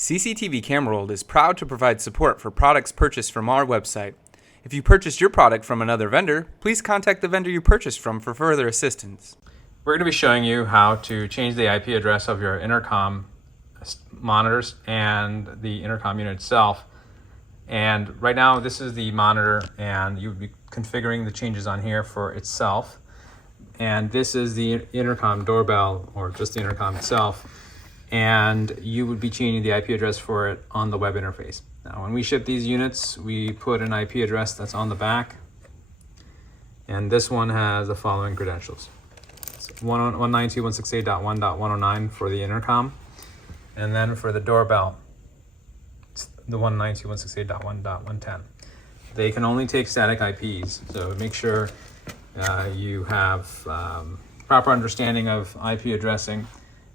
CCTV Camera World is proud to provide support for products purchased from our website. If you purchased your product from another vendor, please contact the vendor you purchased from for further assistance. We're going to be showing you how to change the IP address of your intercom monitors and the intercom unit itself. And right now this is the monitor, and you would be configuring the changes on here for itself. And this is the intercom doorbell, or just the intercom itself. And you would be changing the IP address for it on the web interface. Now, when we ship these units, we put an IP address that's on the back. And this one has the following credentials. It's 192.168.1.109 for the intercom. And then for the doorbell, it's the 192.168.1.110. They can only take static IPs, so make sure you have proper understanding of IP addressing.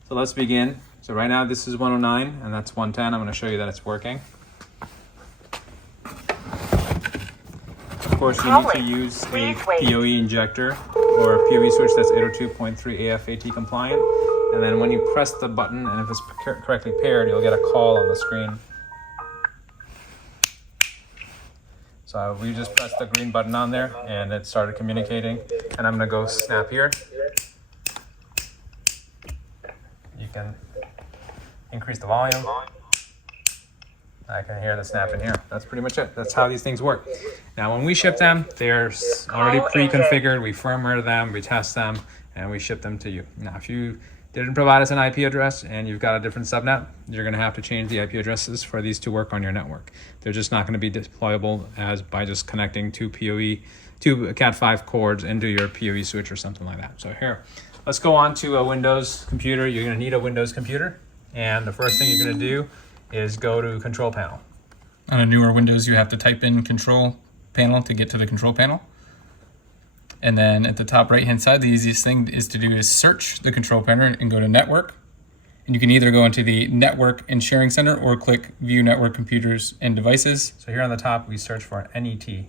So let's begin. So right now this is 109 and that's 110. I'm going to show you that it's working. Of course, you need to use a PoE injector or a PoE switch that's 802.3 AFAT compliant. And then when you press the button, and if it's correctly paired, you'll get a call on the screen. So we just pressed the green button on there and it started communicating. And I'm going to go snap here. You can increase the volume. I can hear the snap in here. That's pretty much it. That's how these things work. Now, when we ship them, they're already pre-configured. We firmware them, we test them, and we ship them to you. Now, if you didn't provide us an IP address and you've got a different subnet, you're going to have to change the IP addresses for these to work on your network. They're just not going to be deployable as by just connecting two Cat5 cords into your PoE switch or something like that. So here, let's go on to a Windows computer. You're going to need a Windows computer. And the first thing you're going to do is go to Control Panel. On a newer Windows, you have to type in Control Panel to get to the Control Panel. And then at the top right-hand side, the easiest thing is to do is search the Control Panel and go to Network. And you can either go into the Network and Sharing Center or click View Network Computers and Devices. So here on the top, we search for NET in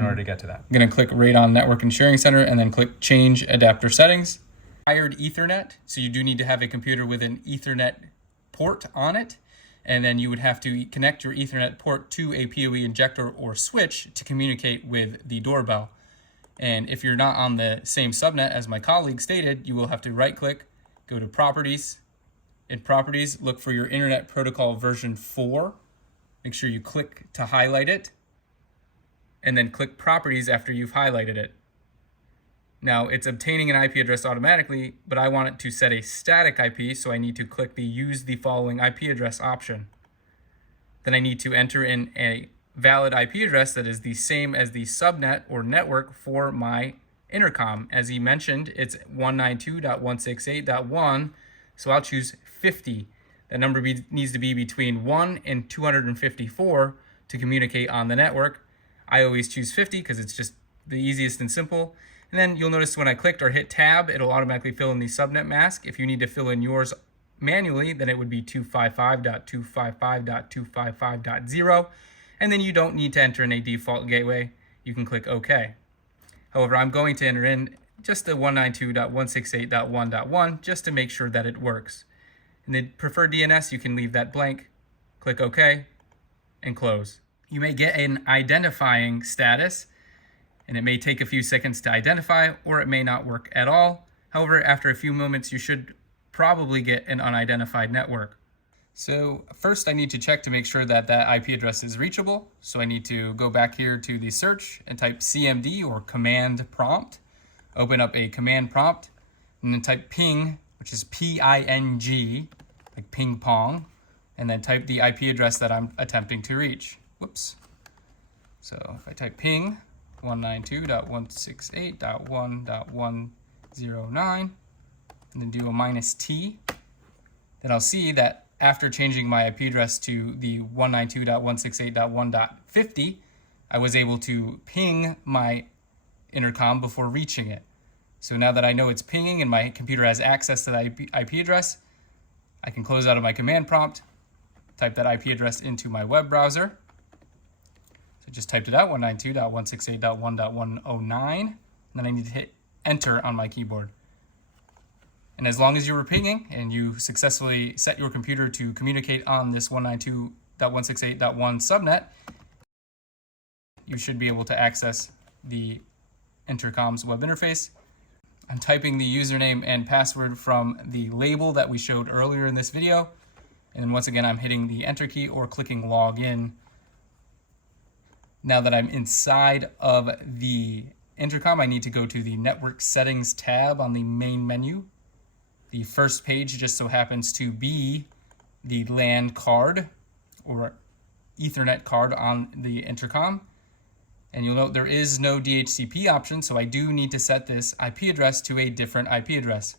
order to get to that. I'm going to click right on Network and Sharing Center and then click Change Adapter Settings. Wired Ethernet, so you do need to have a computer with an Ethernet port on it, and then you would have to connect your Ethernet port to a PoE injector or switch to communicate with the doorbell. And if you're not on the same subnet as my colleague stated, you will have to right-click, go to Properties. In Properties, look for your Internet Protocol version 4. Make sure you click to highlight it, and then click Properties after you've highlighted it. Now, it's obtaining an IP address automatically, but I want it to set a static IP, so I need to click the Use the following IP address option. Then I need to enter in a valid IP address that is the same as the subnet or network for my intercom. As he mentioned, it's 192.168.1, so I'll choose 50. That number needs to be between 1 and 254 to communicate on the network. I always choose 50 because it's just the easiest and simple. And then you'll notice when I clicked or hit tab, it'll automatically fill in the subnet mask. If you need to fill in yours manually, then it would be 255.255.255.0. And then you don't need to enter in a default gateway. You can click OK. However, I'm going to enter in just the 192.168.1.1 just to make sure that it works. In the preferred DNS, you can leave that blank, click OK, and close. You may get an identifying status, and it may take a few seconds to identify, or it may not work at all. However, after a few moments, you should probably get an unidentified network. So first I need to check to make sure that that IP address is reachable. So I need to go back here to the search and type CMD or command prompt, open up a command prompt, and then type ping, which is P-I-N-G, like ping pong, and then type the IP address that I'm attempting to reach. Whoops. So if I type ping, 192.168.1.109, and then do a -T, then I'll see that after changing my IP address to the 192.168.1.50, I was able to ping my intercom before reaching it. So now that I know it's pinging and my computer has access to that IP address, I can close out of my command prompt, type that IP address into my web browser. So just typed it out, 192.168.1.109, and then I need to hit enter on my keyboard. And as long as you were pinging and you successfully set your computer to communicate on this 192.168.1 subnet, you should be able to access the intercom's web interface. I'm typing the username and password from the label that we showed earlier in this video. And then once again, I'm hitting the enter key or clicking login. Now that I'm inside of the intercom, I need to go to the network settings tab on the main menu. The first page just so happens to be the LAN card or Ethernet card on the intercom. And you'll note there is no DHCP option, so I do need to set this IP address to a different IP address.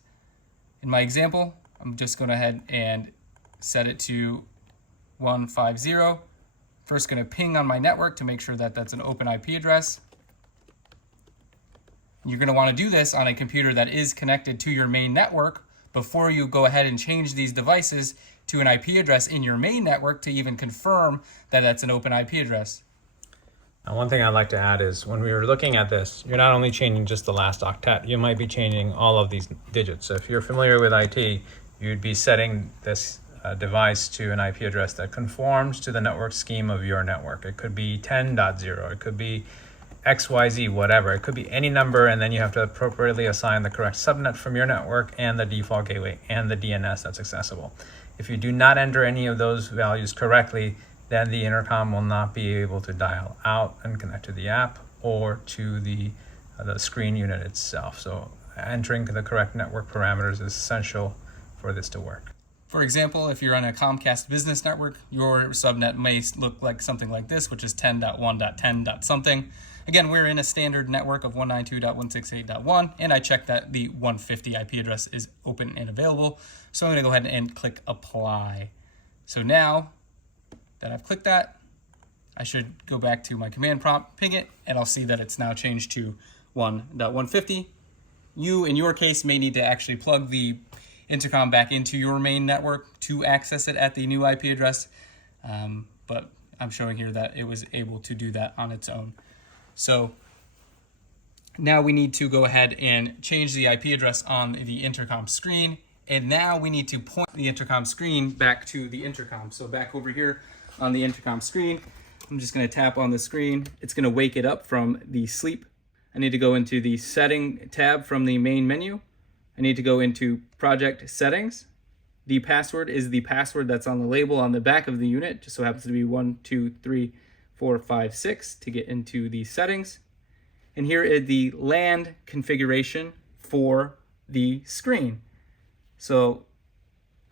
In my example, I'm just going ahead and set it to 150. First going to ping on my network to make sure that that's an open IP address. You're going to want to do this on a computer that is connected to your main network before you go ahead and change these devices to an IP address in your main network to even confirm that that's an open IP address. Now, one thing I'd like to add is when we were looking at this, you're not only changing just the last octet, you might be changing all of these digits. So if you're familiar with IT, you'd be setting this device to an IP address that conforms to the network scheme of your network. It could be 10.0, it could be XYZ, whatever. It could be any number, and then you have to appropriately assign the correct subnet from your network and the default gateway and the DNS that's accessible. If you do not enter any of those values correctly, then the intercom will not be able to dial out and connect to the app or to the screen unit itself. So entering the correct network parameters is essential for this to work. For example, if you're on a Comcast business network, your subnet may look like something like this, which is 10.1.10. something. Again, we're in a standard network of 192.168.1, and I checked that the 150 IP address is open and available. So I'm going to go ahead and click apply. So now that I've clicked that, I should go back to my command prompt, ping it, and I'll see that it's now changed to 1.150. You, in your case, may need to actually plug the intercom back into your main network to access it at the new IP address, but I'm showing here that it was able to do that on its own. So now we need to go ahead and change the IP address on the intercom screen, and now we need to point the intercom screen back to the intercom. So back over here on the intercom screen, I'm just going to tap on the screen. It's going to wake it up from the sleep. I need to go into the setting tab from the main menu. I need to go into project settings. The password is the password that's on the label on the back of the unit, just so happens to be 1234556 to get into the settings. And here is the LAN configuration for the screen. So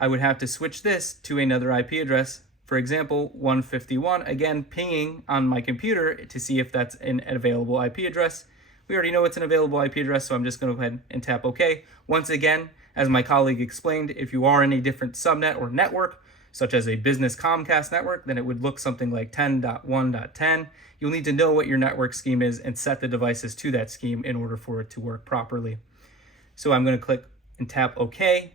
I would have to switch this to another IP address. For example, 151, again, pinging on my computer to see if that's an available IP address. We already know it's an available IP address, so I'm just going to go ahead and tap OK. Once again, as my colleague explained, if you are in a different subnet or network, such as a business Comcast network, then it would look something like 10.1.10. You'll need to know what your network scheme is and set the devices to that scheme in order for it to work properly. So I'm going to click and tap OK.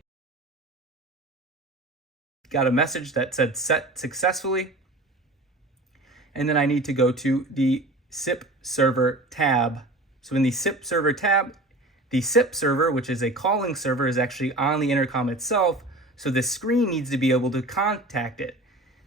Got a message that said set successfully. And then I need to go to the SIP server tab. So in the SIP server tab, the SIP server, which is a calling server, is actually on the intercom itself. So the screen needs to be able to contact it.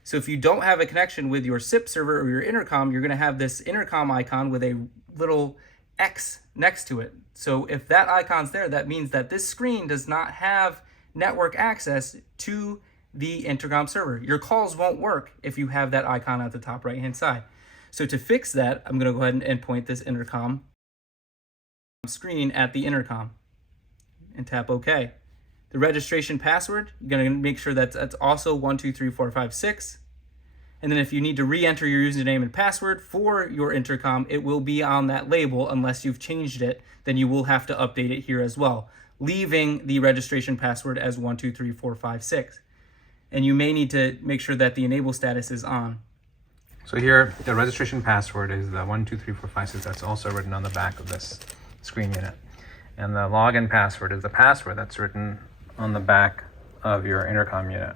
So if you don't have a connection with your SIP server or your intercom, you're going to have this intercom icon with a little X next to it. So if that icon's there, that means that this screen does not have network access to the intercom server. Your calls won't work if you have that icon at the top right-hand side. So to fix that, I'm going to go ahead and point this intercom screen at the intercom and tap OK. The registration password, you're going to make sure that's also 123456. And then if you need to re-enter your username and password for your intercom, it will be on that label unless you've changed it. Then you will have to update it here as well, leaving the registration password as 123456. And you may need to make sure that the enable status is on. So here, the registration password is the 123456. That's also written on the back of this screen unit. And the login password is the password that's written on the back of your intercom unit.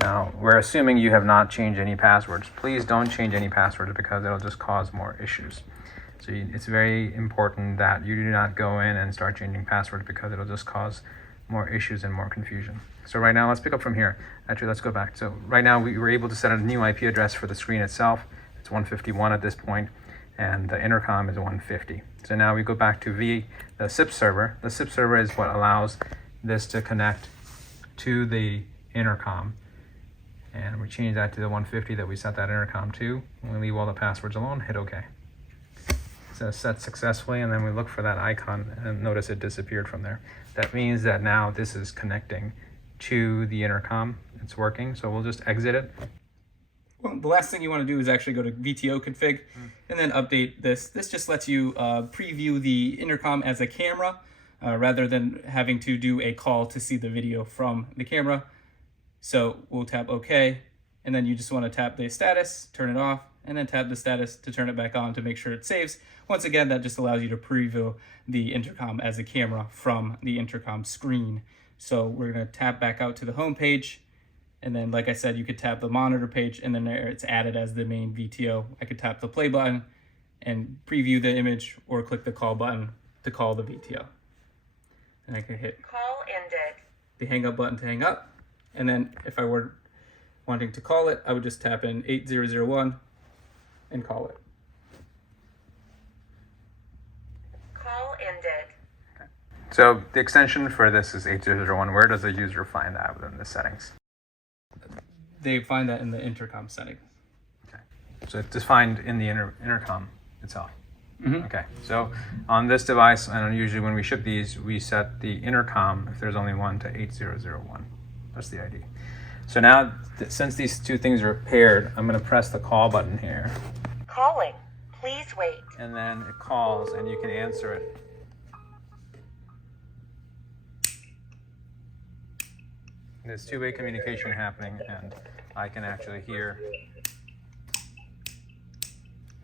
Now, we're assuming you have not changed any passwords. Please don't change any passwords because it'll just cause more issues. So it's very important that you do not go in and start changing passwords because it'll just cause more issues and more confusion. So right now, let's pick up from here. Actually, let's go back. So right now, we were able to set a new IP address for the screen itself. It's 151 at this point, and the intercom is 150. So now we go back to the SIP server. The SIP server is what allows this to connect to the intercom. And we change that to the 150 that we set that intercom to. We leave all the passwords alone, hit OK. So set successfully, and then we look for that icon and notice it disappeared from there. That means that now this is connecting to the intercom. It's working, so we'll just exit it. Well, the last thing you want to do is actually go to VTO config and then update this. This just lets you preview the intercom as a camera rather than having to do a call to see the video from the camera. So we'll tap OK, and then you just want to tap the status, turn it off, and then tap the status to turn it back on to make sure it saves. Once again, that just allows you to preview the intercom as a camera from the intercom screen. So we're going to tap back out to the home page. And then, like I said, you could tap the monitor page, and then there it's added as the main VTO. I could tap the play button and preview the image, or click the call button to call the VTO. And I can hit Call ended. the hang up button to hang up. And then if I were wanting to call it, I would just tap in 8001 and call it. Call ended. So the extension for this is 8001. Where does the user find that within the settings? They find that in the intercom setting. Okay. So it's defined in the intercom itself. Okay. So on this device, and usually when we ship these, we set the intercom, if there's only one, to 8001. That's the ID. So now, since these two things are paired, I'm going to press the call button here. Calling. Please wait. And then it calls, and you can answer it. There's two-way communication happening, and I can actually hear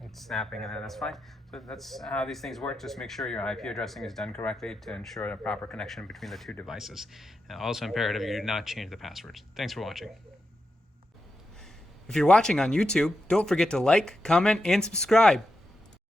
it snapping, and that's fine. So that's how these things work. Just make sure your IP addressing is done correctly to ensure a proper connection between the two devices. And also imperative you do not change the passwords. Thanks for watching. If you're watching on YouTube, don't forget to like, comment, and subscribe.